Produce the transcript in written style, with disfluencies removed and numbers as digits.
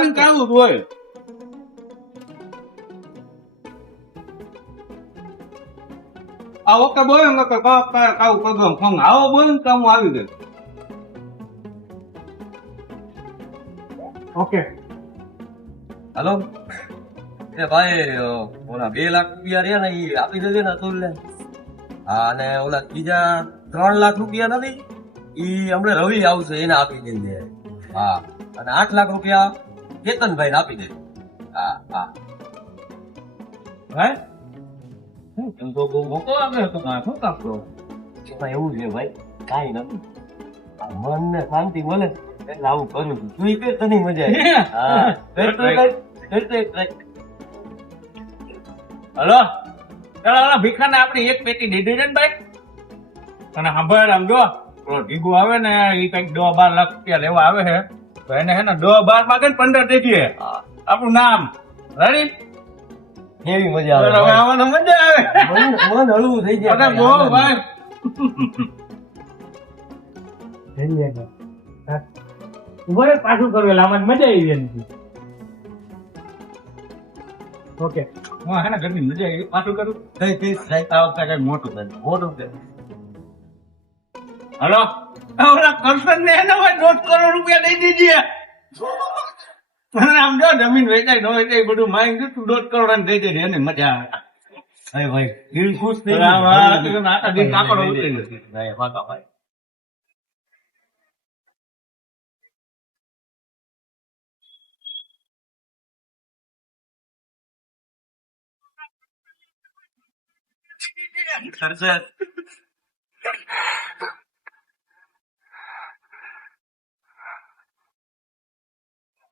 રાખીને ચાલુ જ હોય. આવો કે બોલે ને કે કાવું પગમ ખંગ આવો બોલે ને કામ આવી ગયું. ઓકે હાલો એ ભાઈ ઓલા 2 લાખ રૂપિયા રહ્યા ને એ આપી દેજે ને અતુલ ને. હા અને ઓલા બીજા 3 લાખ રૂપિયા નથી ઈ હમણાં રવિ આવશે એને આપી દેજે. હા અને 8 લાખ રૂપિયા કેતનભાઈ ને આપી દેજે. હા હા હે એમ તો બહુ મોકો આવે તો શું કાપડો. એમાં એવું છે ભાઈ કાંઈ નથી આ મનને શાંતિ મળે એટલે આવું કરું છું. તું ઈ કર તને મજા આવે. હા હલો ચાલો ભીખાને આપણી એક પેટી દીધી છે ને ભાઈ. અને સાંભળ આમ જો પેલો ઢીગુ આવે ને એ કઈક 10-12 લાખ રૂપિયા લેવા આવે છે તો એને હે ને 10-12 માંગે ને 15 દેખીએ આપણું નામ રેડી. કેવી મજા આવે હવે ભાઈ. આવવાનું મજા આવે. મન હળવું થઈ જાય અને બહુ ભાઈ ઉભરે પાછું કરવું એટલે આમાં મજા આવી એની. ઓકે હું હે ને ઘરની મજા આવી પાછું કરું થઈ થઈ થઈ. આ વખતે કઈ મોટું કરે. મોટું છે. હલો ઓલા કરશન ને એને 1.5 કરોડ રૂપિયા દઈ દીધી. આમ જો જમીન વેચાય ન વેચાય બધું માઇન તું 1.5 કરોડ એને દઈ દેજે એને મજા આવે. અરે ભાઈ દિલ ખુશ થઈ રામ ગયું. રામ, તું આખા દિન કાકડો ઉતરી ગયો. નહીં, વાંકા ભાઈ. ખર્ચે